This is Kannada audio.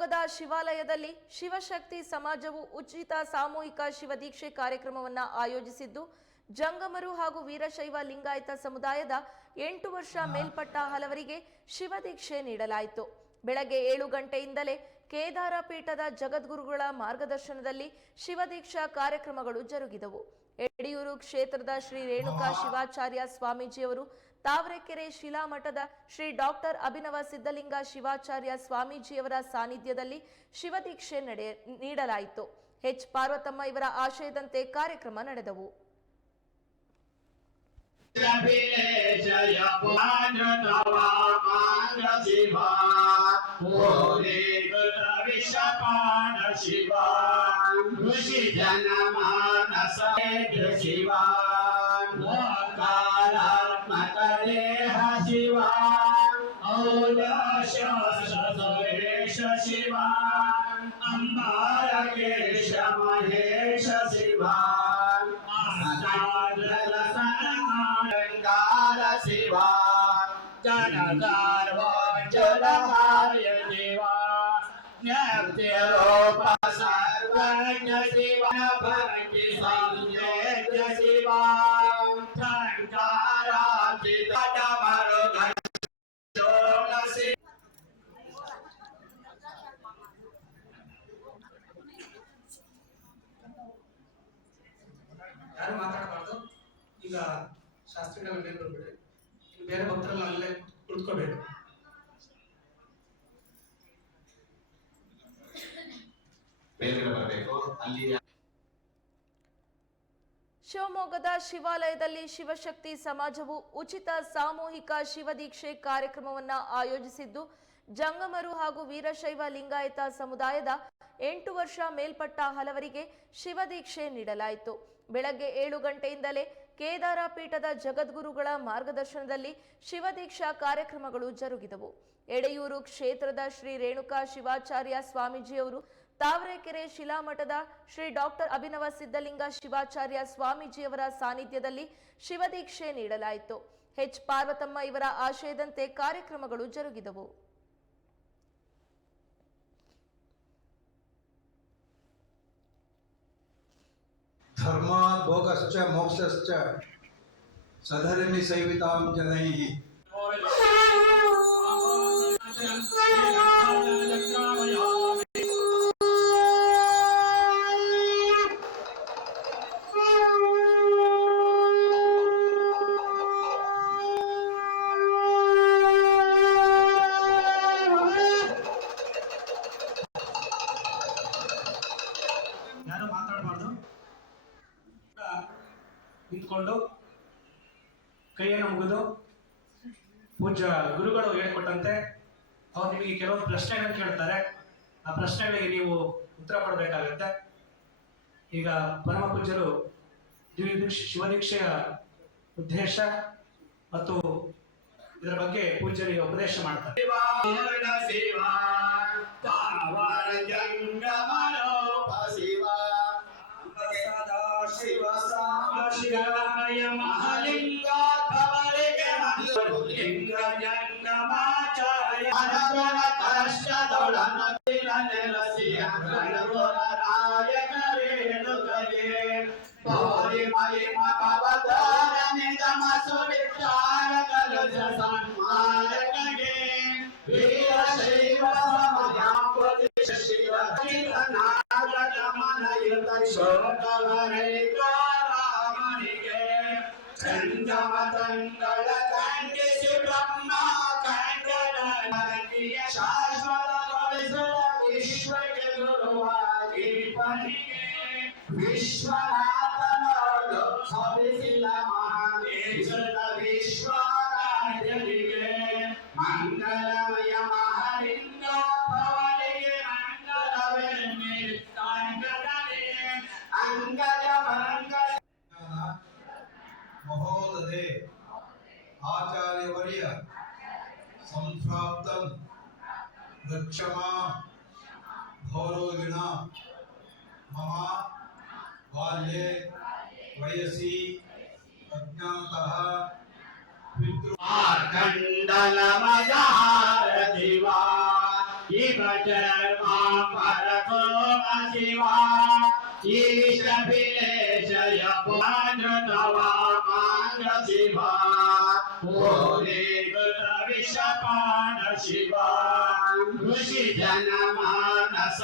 ಶಿವಮೊಗ್ಗದ ಶಿವಾಲಯದಲ್ಲಿ ಶಿವಶಕ್ತಿ ಸಮಾಜವು ಉಚಿತ ಸಾಮೂಹಿಕ ಶಿವದೀಕ್ಷೆ ಕಾರ್ಯಕ್ರಮವನ್ನು ಆಯೋಜಿಸಿದ್ದು, ಜಂಗಮರು ಹಾಗೂ ವೀರಶೈವ ಲಿಂಗಾಯತ ಸಮುದಾಯದ 8 ವರ್ಷ ಮೇಲ್ಪಟ್ಟ ಹಲವರಿಗೆ ಶಿವದೀಕ್ಷೆ ನೀಡಲಾಯಿತು. ಬೆಳಗ್ಗೆ 7 ಗಂಟೆಯಿಂದಲೇ ಕೇದಾರ ಪೀಠದ ಜಗದ್ಗುರುಗಳ ಮಾರ್ಗದರ್ಶನದಲ್ಲಿ ಶಿವದೀಕ್ಷಾ ಕಾರ್ಯಕ್ರಮಗಳು ಜರುಗಿದವು. ಯಡಿಯೂರು ಕ್ಷೇತ್ರದ ಶ್ರೀ ರೇಣುಕಾ ಶಿವಾಚಾರ್ಯ ಸ್ವಾಮೀಜಿಯವರು, ತಾವರೆಕೆರೆ ಶಿಲಾಮಠದ ಶ್ರೀ ಡಾಕ್ಟರ್ ಅಭಿನವ ಸಿದ್ಧಲಿಂಗ ಶಿವಾಚಾರ್ಯ ಸ್ವಾಮೀಜಿಯವರ ಸಾನ್ನಿಧ್ಯದಲ್ಲಿ ಶಿವದೀಕ್ಷೆ ನೀಡಲಾಯಿತು. ಎಚ್ ಪಾರ್ವತಮ್ಮ ಇವರ ಆಶಯದಂತೆ ಕಾರ್ಯಕ್ರಮ ನಡೆದವು. शिवा अंबारकेश महेश शिवा आसादलसनगार शिवा जनसार्वजनहार्य शिवा नित्यरूप सर्वज्ञ शिवा भक्ति संयज्ञ शिवा संकाराचित डमरुग ಯಾರು ಮಾತಾಡಬಾರ್ದು. ಈಗ ಶಾಸ್ತ್ರಿಗಳ ಮೇಲೆ ಬರ್ಬೇಡಿ. ಬೇರೆ ಭಕ್ತರೆಲ್ಲ ಅಲ್ಲೇ ಕುಳಿತುಕೋಬೇಕು. ಶಿವಮೊಗ್ಗದ ಶಿವಾಲಯದಲ್ಲಿ ಶಿವಶಕ್ತಿ ಸಮಾಜವು ಉಚಿತ ಸಾಮೂಹಿಕ ಶಿವದೀಕ್ಷೆ ಕಾರ್ಯಕ್ರಮವನ್ನು ಆಯೋಜಿಸಿದ್ದು, ಜಂಗಮರು ಹಾಗೂ ವೀರಶೈವ ಲಿಂಗಾಯತ ಸಮುದಾಯದ 8 ವರ್ಷ ಮೇಲ್ಪಟ್ಟ ಹಲವರಿಗೆ ಶಿವದೀಕ್ಷೆ ನೀಡಲಾಯಿತು. ಬೆಳಗ್ಗೆ 7 ಗಂಟೆಯಿಂದಲೇ ಕೇದಾರ ಪೀಠದ ಜಗದ್ಗುರುಗಳ ಮಾರ್ಗದರ್ಶನದಲ್ಲಿ ಶಿವದೀಕ್ಷಾ ಕಾರ್ಯಕ್ರಮಗಳು ಜರುಗಿದವು. ಯಡಿಯೂರು ಕ್ಷೇತ್ರದ ಶ್ರೀ ರೇಣುಕಾ ಶಿವಾಚಾರ್ಯ ಸ್ವಾಮೀಜಿಯವರು, ತಾವರೆಕೆರೆ ಶಿಲಾಮಠದ ಶ್ರೀ ಡಾಕ್ಟರ್ ಅಭಿನವ ಸಿದ್ಧಲಿಂಗ ಶಿವಾಚಾರ್ಯ ಸ್ವಾಮೀಜಿಯವರ ಸಾನ್ನಿಧ್ಯದಲ್ಲಿ ಶಿವದೀಕ್ಷೆ ನೀಡಲಾಯಿತು. ಎಚ್ ಪಾರ್ವತಮ್ಮ ಇವರ ಆಶಯದಂತೆ ಕಾರ್ಯಕ್ರಮಗಳು ಜರುಗಿದವು. धर्मात् भोगश्च मोक्षश्च सधर्मि सेवितां जनैः ನಿಂತ್ಕೊಂಡು ಕೈಯನ್ನು ಮುಗಿದು ಪೂಜ್ಯ ಗುರುಗಳು ಹೇಳಿಕೊಟ್ಟಂತೆ ಅವ್ರು ನಿಮಗೆ ಕೆಲವೊಂದು ಪ್ರಶ್ನೆಗಳನ್ನು ಕೇಳ್ತಾರೆ. ಆ ಪ್ರಶ್ನೆಗಳಿಗೆ ನೀವು ಉತ್ತರ ಕೊಡಬೇಕಾಗತ್ತೆ. ಈಗ ಪರಮ ಪೂಜ್ಯರು ಶಿವದೀಕ್ಷೆಯ ಉದ್ದೇಶ ಮತ್ತು ಇದರ ಬಗ್ಗೆ ಪೂಜ್ಯರಿಗೆ ಉಪದೇಶ ಮಾಡ್ತಾರೆ. शिव साम शिवाय महालिंगा भवलिके लिंग जंगमाचार्य अनगुण कष्ट दौड़न दिनलसिया गणगुणराय करेणुकये भोरि महिमा भवतार निगम सुविचार कलश सन्मानकये वीरशैव समाजं शिव नागमनयुत शोकवरे चंद्रमतंगल कंडिसि ब्रह्मा कंडनंदिय शाश्वत विश्व के गुरुवागी पनिगे विश्वनाथन सविशिल महादेश्वर विश्वराजनिगे मंगलमय महालिंग भवनिगे मंगलवेणि कंगदने अंगज मंगल महोदधे आचार्यवर्य संप्राप्तं गच्छमा गौरविणा मम बाल्ये वयसि अज्ञातः पितृ आकंडलमयहारतिवा इवचर्मा परको शिवा ईशभिलेशय पुराजतवा मांग शिवा होरे कृत विषपान शिवा ऋषि जनमानस